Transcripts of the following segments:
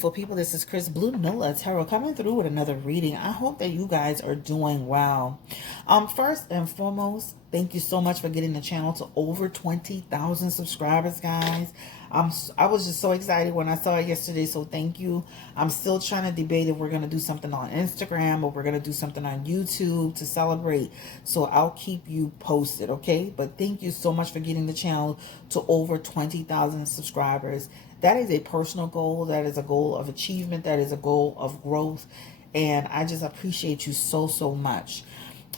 beautiful people. This is Chris Blue Nola Tarot coming through with another reading. I hope that you guys are doing well. First and foremost, thank you so much for getting the channel to over 20,000 subscribers, guys. I was just so excited when I saw it yesterday, so thank you. I'm still trying to debate if we're going to do something on Instagram or we're going to do something on YouTube to celebrate. So I'll keep you posted, okay? But thank you so much for getting the channel to over 20,000 subscribers. That is a personal goal. That is a goal of achievement. That is a goal of growth. And I just appreciate you so, so much.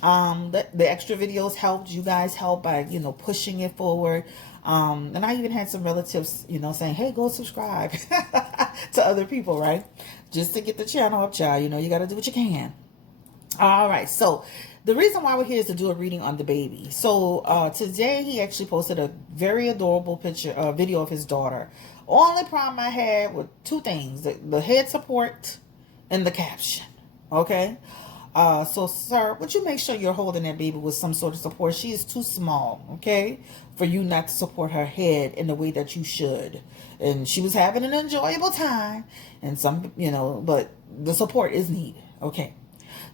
The extra videos helped. You guys helped by, pushing it forward. And I even had some relatives, saying, hey, go subscribe to other people, right? Just to get the channel up, child. You got to do what you can. All right. So the reason why we're here is to do a reading on DABABY. So today he actually posted a very adorable video of his daughter. Only problem I had with two things, the head support and the caption. Okay. So sir, would you make sure you're holding that baby with some sort of support? She is too small, okay, for you not to support her head in the way that you should. And she was having an enjoyable time, and but the support is needed. Okay.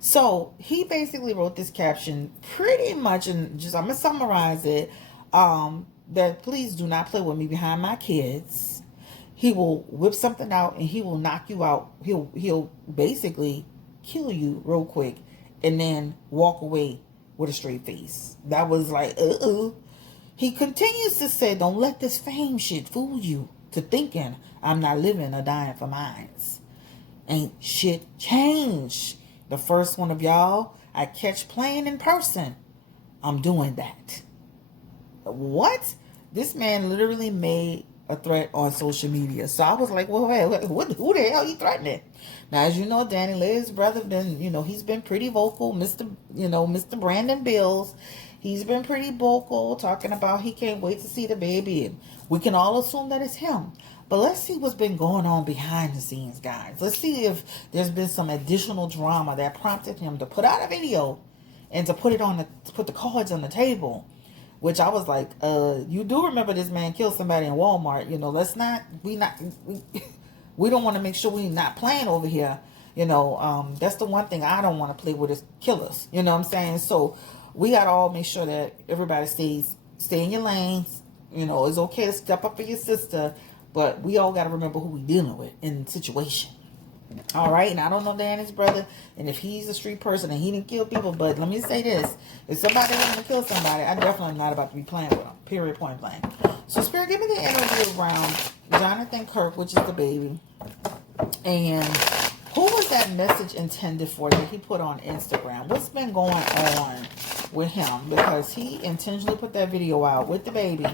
So he basically wrote this caption pretty much, and I'm gonna summarize it. That please do not play with me behind my kids. He will whip something out and he will knock you out. He'll basically kill you real quick and then walk away with a straight face. That was like, He continues to say, don't let this fame shit fool you to thinking I'm not living or dying for mines. Ain't shit changed. The first one of y'all I catch playing in person, I'm doing that. What? This man literally made a threat on social media. So I was like, well, who the hell are you threatening? Now, as you know, DaniLeigh's brother been, he's been pretty vocal. Mr. Brandon Bills, he's been pretty vocal, talking about he can't wait to see the baby. And we can all assume that it's him. But let's see what's been going on behind the scenes, guys. Let's see if there's been some additional drama that prompted him to put out a video and to put the cards on the table. Which I was like, you do remember this man killed somebody in Walmart. We don't want to make sure we're not playing over here. That's the one thing I don't want to play with is killers. You know what I'm saying? So we got to all make sure that everybody stay in your lanes. It's okay to step up for your sister, but we all got to remember who we dealing with in the situation. All right, and I don't know Danny's brother, and if he's a street person and he didn't kill people, but let me say this: if somebody wants to kill somebody, I definitely am not about to be playing with them. Period. Point blank. So, Spirit, give me the energy around Jonathan Kirk, which is the baby, and who was that message intended for that he put on Instagram? What's been going on with him? Because he intentionally put that video out with the baby.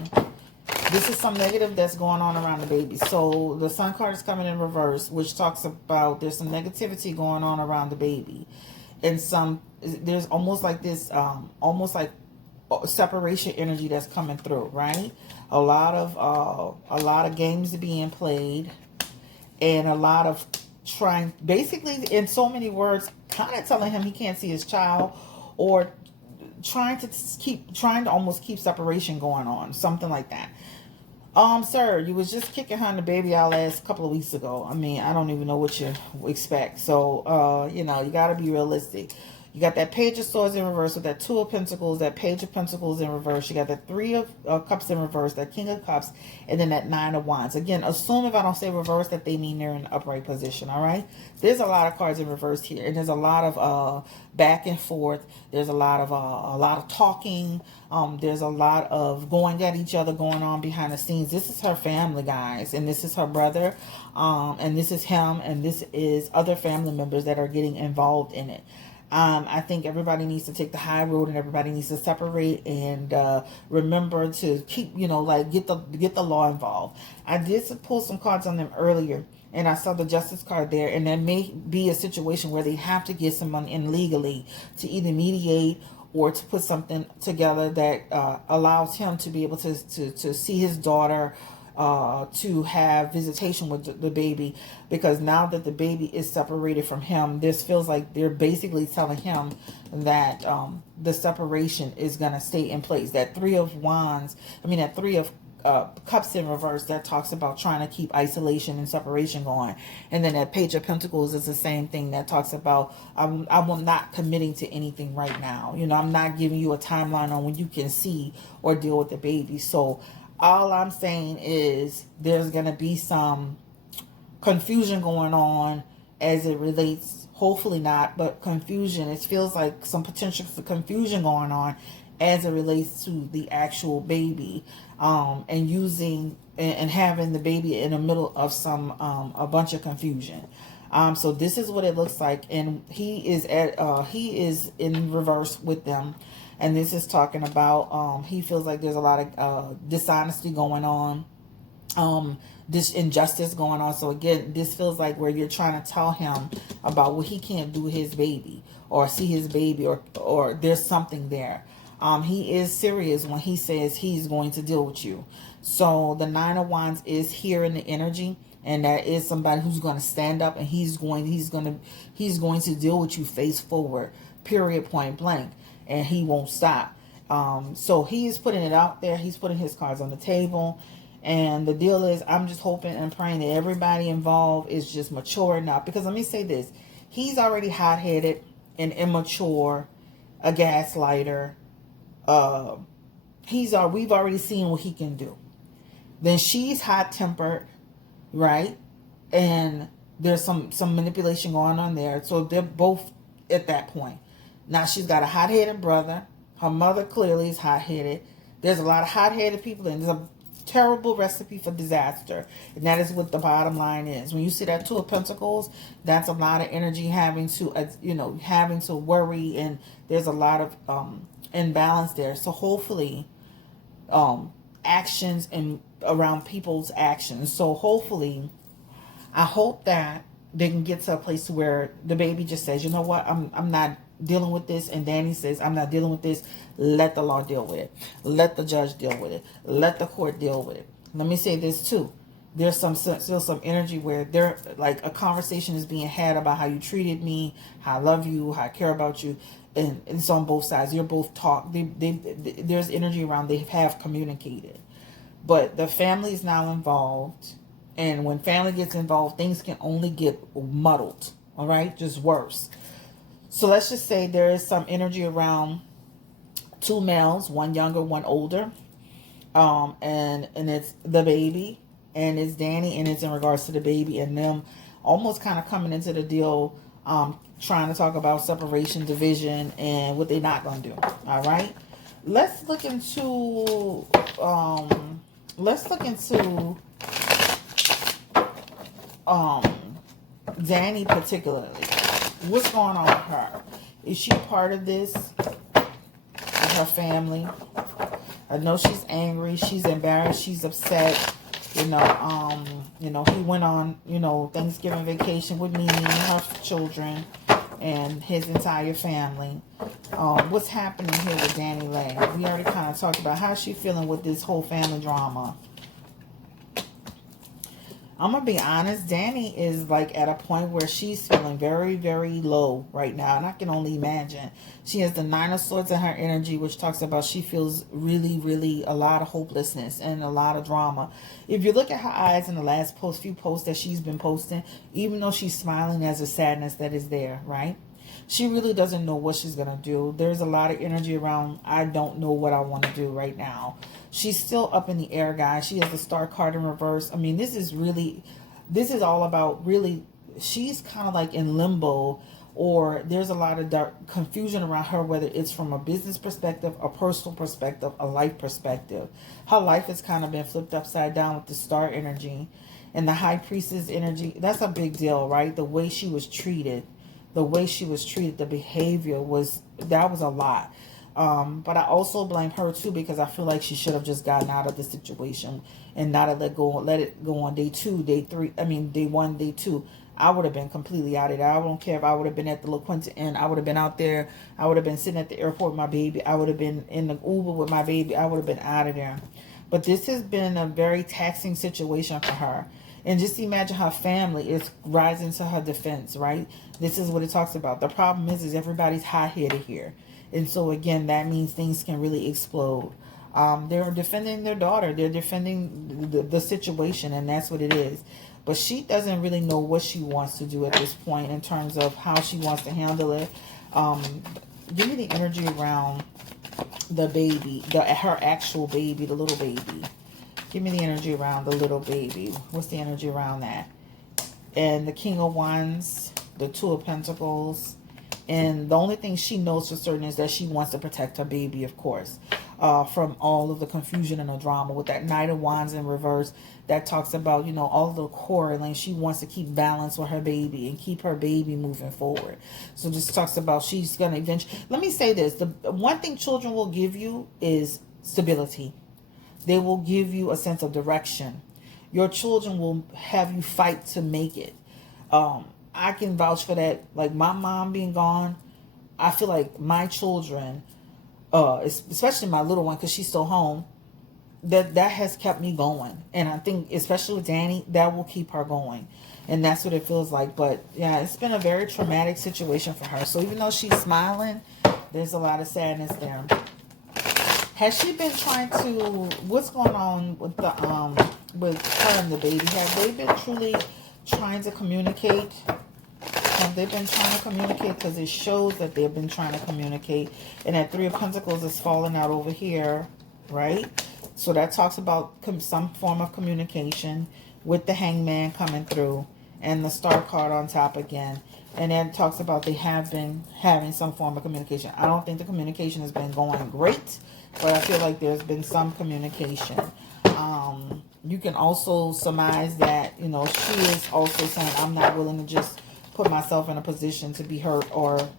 This is some negative that's going on around the baby. So the Sun card is coming in reverse, which talks about there's some negativity going on around the baby. And there's almost like this, almost like separation energy that's coming through, right? A lot of games being played and a lot of trying, basically in so many words, kind of telling him he can't see his child or trying to almost keep separation going on, something like that. Sir, you was just kicking her and the baby out last couple of weeks ago. I mean, I don't even know what you expect. So, you got to be realistic. You got that Page of Swords in reverse with that Two of Pentacles, that Page of Pentacles in reverse. You got that Three of Cups in reverse, that King of Cups, and then that Nine of Wands. Again, assume if I don't say reverse that they mean they're in upright position, all right? There's a lot of cards in reverse here, and there's a lot of back and forth. There's a lot of talking. There's a lot of going at each other going on behind the scenes. This is her family, guys, and this is her brother, and this is him, and this is other family members that are getting involved in it. I think everybody needs to take the high road and everybody needs to separate and remember to keep, get the law involved. I did pull some cards on them earlier and I saw the Justice card there, and there may be a situation where they have to get someone in legally to either mediate or to put something together that allows him to be able to see his daughter, to have visitation with the baby, because now that the baby is separated from him, this feels like they're basically telling him that the separation is going to stay in place. That Three of Wands, that Three of Cups in reverse that talks about trying to keep isolation and separation going. And then that Page of Pentacles is the same thing that talks about I'm not committing to anything right now. You know, I'm not giving you a timeline on when you can see or deal with the baby. So all I'm saying is there's going to be some confusion going on as it relates, hopefully not, but confusion. It feels like some potential for confusion going on as it relates to the actual baby, and using and having the baby in the middle of some a bunch of confusion. So this is what it looks like, and he is in reverse with them, and this is talking about he feels like there's a lot of dishonesty going on, this injustice going on. So again, this feels like where you're trying to tell him about what he can't do with his baby or see his baby, or there's something there. He is serious when he says he's going to deal with you. So the Nine of Wands is here in the energy, and that is somebody who's going to stand up, and he's going to deal with you face forward, period, point blank, and he won't stop. So he is putting it out there. He's putting his cards on the table. And the deal is, I'm just hoping and praying that everybody involved is just mature enough. Because let me say this. He's already hot-headed and immature, a gaslighter. We've already seen what he can do. Then she's hot-tempered, right? And there's some manipulation going on there. So they're both at that point. Now she's got a hot-headed brother. Her mother clearly is hot-headed. There's a lot of hot-headed people, and there's a terrible recipe for disaster, and that is what the bottom line is. When you see that Two of Pentacles, that's a lot of energy having to worry, and there's a lot of imbalance there. So hopefully actions and around people's actions. So hopefully, I hope that they can get to a place where the baby just says, you know what, I'm not dealing with this, and Danny says, I'm not dealing with this. Let the law deal with it. Let the judge deal with it. Let the court deal with it. Let me say this too. There's still some energy where there, like, a conversation is being had about how you treated me, how I love you, how I care about you, and it's on both sides. You're both there's energy around, they have communicated, but the family is now involved, and when family gets involved, things can only get muddled. All right, just worse. So let's just say there is some energy around two males, one younger, one older. And it's the baby, and it's Danny, and it's in regards to the baby and them almost kind of coming into the deal, trying to talk about separation, division, and what they're not going to do. All right. Let's look into Danny particularly. What's going on with her? Is she part of this? With her family? I know she's angry. She's embarrassed. She's upset. He went on, Thanksgiving vacation with Mimi and her children and his entire family. What's happening here with DaniLeigh? We already kind of talked about how she's feeling with this whole family drama. I'm going to be honest, Danny is like at a point where she's feeling very, very low right now. And I can only imagine. She has the Nine of Swords in her energy, which talks about she feels really, really a lot of hopelessness and a lot of drama. If you look at her eyes in the last few posts that she's been posting, even though she's smiling, there's a sadness that is there, right? She really doesn't know what she's going to do. There's a lot of energy around, I don't know what I want to do right now. She's still up in the air, guys. She has the Star card in reverse. I mean, this is all about really, she's kind of like in limbo, or there's a lot of dark confusion around her, whether it's from a business perspective, a personal perspective, a life perspective. Her life has kind of been flipped upside down with the Star energy and the High Priestess energy. That's a big deal, right? The way she was treated. The behavior was a lot. But I also blame her too, because I feel like she should have just gotten out of the situation and not have let it go on day 2, day 3. I mean, day 1, day 2. I would have been completely out of there. I don't care if I would have been at the La Quinta Inn. I would have been out there. I would have been sitting at the airport with my baby. I would have been in the Uber with my baby. I would have been out of there. But this has been a very taxing situation for her. And just imagine her family is rising to her defense, right? This is what it talks about. The problem is everybody's hot-headed here. And so, again, that means things can really explode. They're defending their daughter. They're defending the situation, and that's what it is. But she doesn't really know what she wants to do at this point in terms of how she wants to handle it. Give me the energy around the baby, her actual baby, the little baby. Give me the energy around the little baby. What's the energy around that? And the King of Wands, the Two of Pentacles. And the only thing she knows for certain is that she wants to protect her baby, of course, from all of the confusion and the drama. With that Knight of Wands in reverse, that talks about, you know, all the quarreling. She wants to keep balance with her baby and keep her baby moving forward. So this talks about she's going to eventually... Let me say this. The one thing children will give you is stability. They will give you a sense of direction. Your children will have you fight to make it. I can vouch for that. Like my mom being gone, I feel like my children, especially my little one, because she's still home, that has kept me going. And I think, especially with Danny, that will keep her going. And that's what it feels like. But yeah, it's been a very traumatic situation for her. So even though she's smiling, there's a lot of sadness there. Has she been trying to, what's going on with the with her and the baby? Have they been truly trying to communicate? Have they been trying to communicate? Because it shows that they've been trying to communicate. And that Three of Pentacles is falling out over here, right? So that talks about some form of communication with the Hangman coming through. And the Star card on top again. And then it talks about they have been having some form of communication. I don't think the communication has been going great, but I feel like there's been some communication. You can also surmise that, you know, she is also saying, I'm not willing to just put myself in a position to be hurt, or,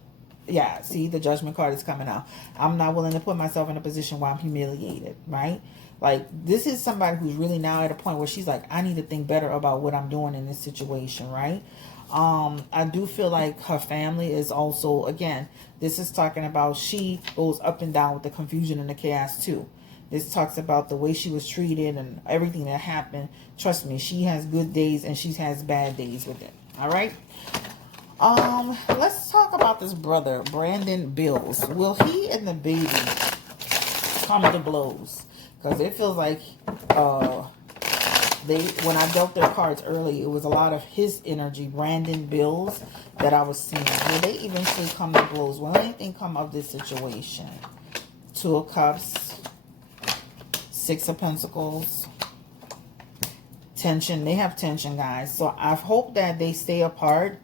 yeah, see, the Judgment card is coming out. I'm not willing to put myself in a position where I'm humiliated, right? Like, this is somebody who's really now at a point where she's like, I need to think better about what I'm doing in this situation, right? I do feel like her family is also, again, this is talking about she goes up and down with the confusion and the chaos too. This talks about the way she was treated and everything that happened. Trust me, she has good days and she has bad days with it. All right. Let's talk about this brother, Brandon Bills. Will he and the baby come to blows? Because it feels like when I dealt their cards early, it was a lot of his energy, Brandon Bills, that I was seeing. Will they eventually come to blows? Will anything come of this situation? Two of Cups, Six of Pentacles, tension. They have tension, guys. So I hope that they stay apart,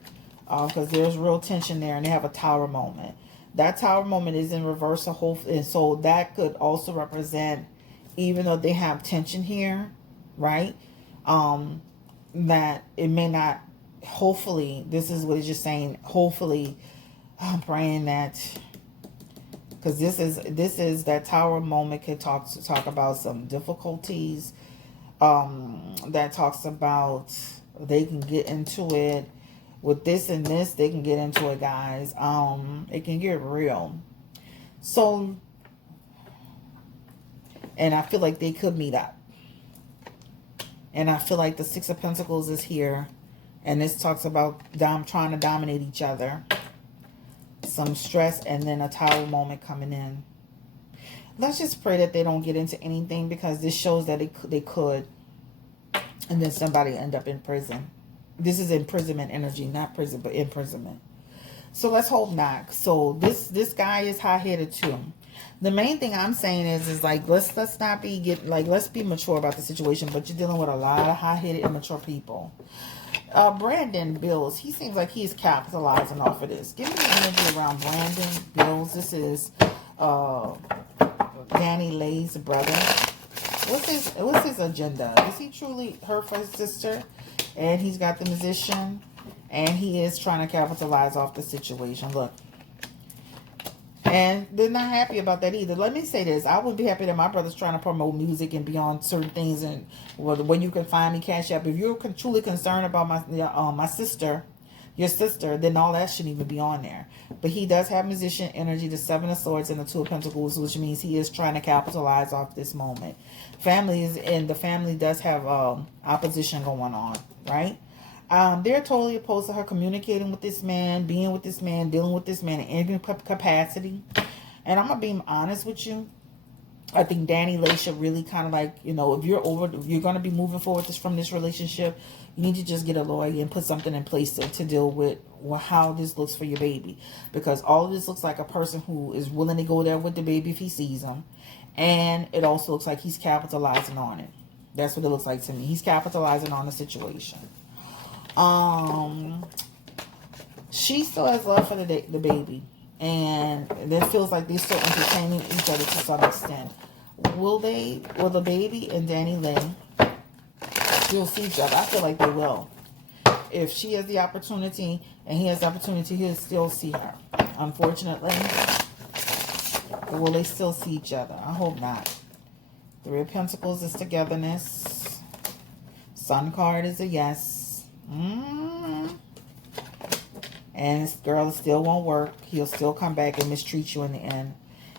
because there's real tension there, and they have a Tower moment. That Tower moment is in reverse, and so that could also represent, even though they have tension here, right? That it may not, hopefully, this is what it's just saying, hopefully, I'm praying that, because this is that Tower moment could talk about some difficulties, that talks about they can get into it with this and this, they can get into it, guys. It can get real. So, and I feel like they could meet up. And I feel like the Six of Pentacles is here. And this talks about trying to dominate each other. Some stress and then a Tower moment coming in. Let's just pray that they don't get into anything, because this shows that they could. And then somebody end up in prison. This is imprisonment energy, not prison, but imprisonment. So let's hope not. So this guy is hot-headed too. The main thing I'm saying is like, let's not be let's be mature about the situation, but you're dealing with a lot of hot-headed, immature people. Brandon Bills, he seems like he's capitalizing off of this. Give me the energy around Brandon Bills. This is DaniLeigh's brother. What's his agenda? Is he truly hurt for his sister? And he's got the musician, and he is trying to capitalize off the situation. Look. And they're not happy about that either. Let me say this. I would be happy that my brother's trying to promote music and be on certain things. And when you can find me, Cash App. If you're truly concerned about my sister, your sister, then all that shouldn't even be on there. But he does have musician energy, the Seven of Swords and the Two of Pentacles, which means he is trying to capitalize off this moment. The family does have opposition going on, right? They're totally opposed to her communicating with this man, being with this man, dealing with this man in any capacity. And I'm going to be honest with you. I think DaniLeigh should really kind of like, you know, if you're going to be moving forward from this relationship, you need to just get a lawyer and put something in place to deal with how this looks for your baby. Because all of this looks like a person who is willing to go there with the baby if he sees him. And it also looks like he's capitalizing on it. That's what it looks like to me. He's capitalizing on the situation. She still has love for the baby. And it feels like they're still entertaining each other to some extent. Will the baby and DaniLeigh still see each other? I feel like they will. If she has the opportunity and he has the opportunity, he'll still see her. Unfortunately, will they still see each other? I hope not. Three of Pentacles is togetherness. Sun card is a yes. And this girl still won't work. He'll still come back and mistreat you in the end.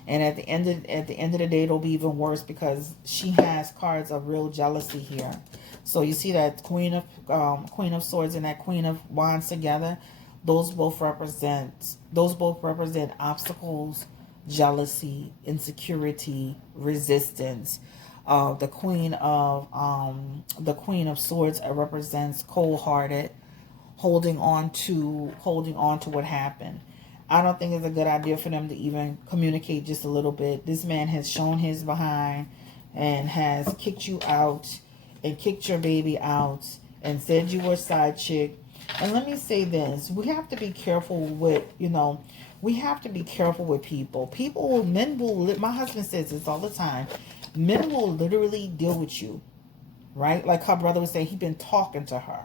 And at the end of the day, it'll be even worse because she has cards of real jealousy here. So you see that Queen of Swords and that Queen of Wands together. Those both represent obstacles, jealousy, insecurity, resistance. The Queen of Swords represents cold-hearted, holding on to what happened. I don't think it's a good idea for them to even communicate just a little bit. This man has shown his behind and has kicked you out and kicked your baby out and said you were a side chick. And let me say this, we have to be careful with, we have to be careful with people. Men will, my husband says this all the time, men will literally deal with you, right? Like her brother would say, he's been talking to her.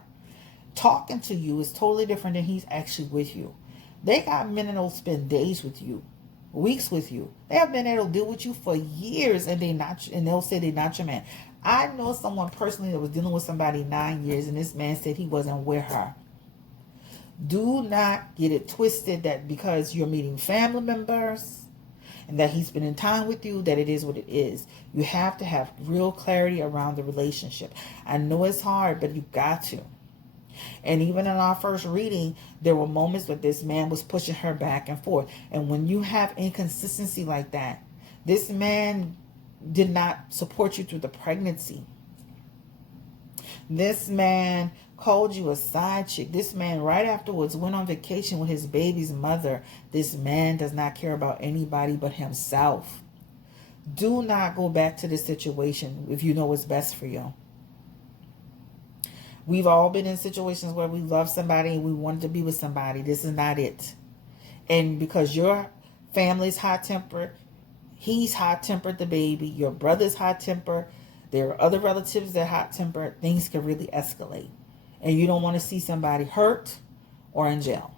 Talking to you is totally different than he's actually with you. They got men that'll spend days with you, weeks with you. They have men that'll deal with you for years and they'll say they're not your man. I know someone personally that was dealing with somebody 9 years and this man said he wasn't with her. Do not get it twisted that because you're meeting family members and that he's spending time with you, that it is what it is. You have to have real clarity around the relationship. I know it's hard, but you got to. And even in our first reading, there were moments where this man was pushing her back and forth. And when you have inconsistency like that, this man did not support you through the pregnancy. This man called you a side chick. This man right afterwards went on vacation with his baby's mother. This man does not care about anybody but himself. Do not go back to this situation if you know what's best for you. We've all been in situations where we love somebody and we wanted to be with somebody. This is not it. And because your family's hot-tempered, he's hot-tempered, the baby, your brother's hot-tempered, there are other relatives that are hot-tempered, things can really escalate. And you don't want to see somebody hurt or in jail.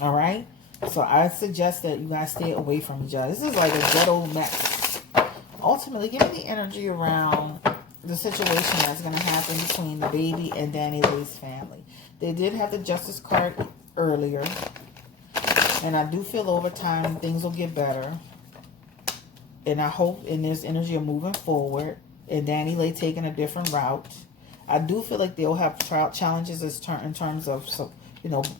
All right? So I suggest that you guys stay away from each other. This is like a ghetto mess. Ultimately, give me the energy around the situation that's going to happen between the baby and DaniLeigh's family. They did have the Justice card earlier. And I do feel over time things will get better. And I hope in this energy of moving forward and DaniLeigh taking a different route. I do feel like they'll have challenges in terms of,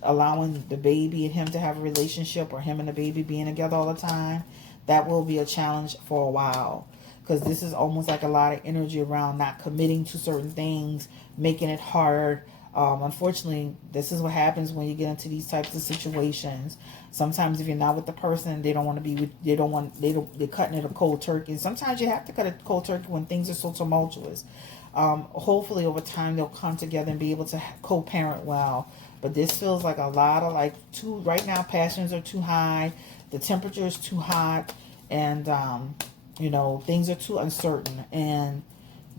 allowing the baby and him to have a relationship or him and the baby being together all the time. That will be a challenge for a while. Because this is almost like a lot of energy around not committing to certain things, making it hard. Unfortunately, this is what happens when you get into these types of situations. Sometimes if you're not with the person, they don't want to be with, they're cutting it a cold turkey. And sometimes you have to cut a cold turkey when things are so tumultuous. Hopefully over time they'll come together and be able to co-parent well. But this feels like a lot of right now passions are too high. The temperature is too hot. And, things are too uncertain and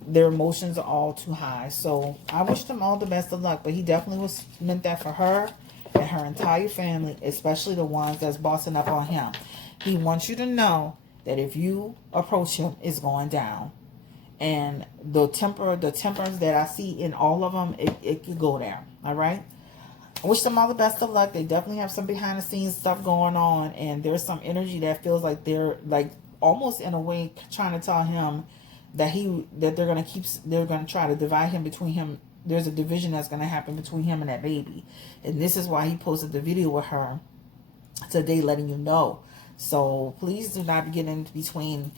their emotions are all too high. So I wish them all the best of luck, but he definitely meant that for her and her entire family, especially the ones that's bossing up on him. He wants you to know that if you approach him, it's going down. And the tempers that I see in all of them, it could go down. All right. I wish them all the best of luck. They definitely have some behind the scenes stuff going on, and there's some energy that feels like they're almost in a way trying to tell him that they're going to try to divide him between him. There's a division that's going to happen between him and that baby. And this is why he posted the video with her today letting you know. So please do not get in between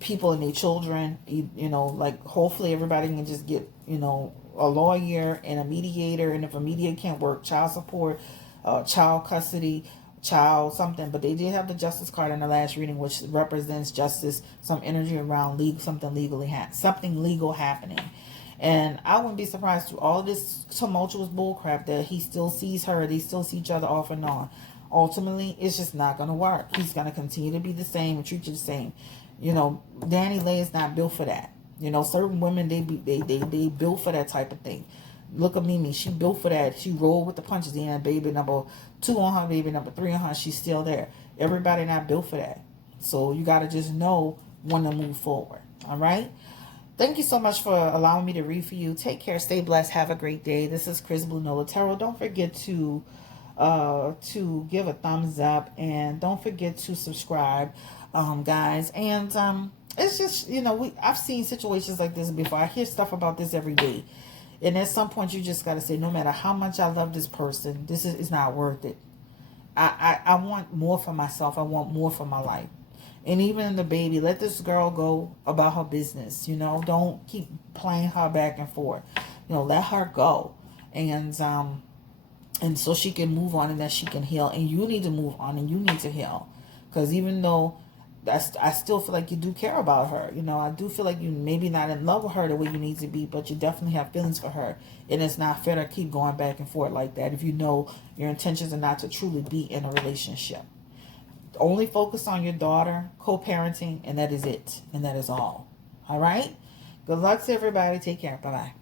people and their children. You know, like hopefully everybody can just get, you know, a lawyer and a mediator, and if a mediator can't work, child support, child custody, child something. But they did have the justice card in the last reading, which represents justice, some energy around legal, something legal happening. And I wouldn't be surprised through all this tumultuous bullcrap that he still sees her, they still see each other off and on. Ultimately, it's just not going to work. He's going to continue to be the same and treat you the same. You know, DaniLeigh is not built for that. You know, certain women, they built for that type of thing. Look at Mimi. She built for that. She rolled with the punches. And baby number 2 on her, baby number 3 on her. She's still there. Everybody not built for that. So you got to just know when to move forward. All right? Thank you so much for allowing me to read for you. Take care. Stay blessed. Have a great day. This is Chris Blue Nola Tarot. Don't forget to give a thumbs up. And don't forget to subscribe, guys. And it's just, you know, I've seen situations like this before. I hear stuff about this every day. And at some point, you just got to say, no matter how much I love this person, this is not worth it. I want more for myself. I want more for my life. And even in the baby, let this girl go about her business. You know, don't keep playing her back and forth. You know, let her go. And so she can move on and that she can heal. And you need to move on and you need to heal. Because even though I still feel like you do care about her. You know, I do feel like you maybe not in love with her the way you need to be, but you definitely have feelings for her. And it's not fair to keep going back and forth like that if you know your intentions are not to truly be in a relationship. Only focus on your daughter, co-parenting, and that is it. And that is all. All right? Good luck to everybody. Take care. Bye-bye.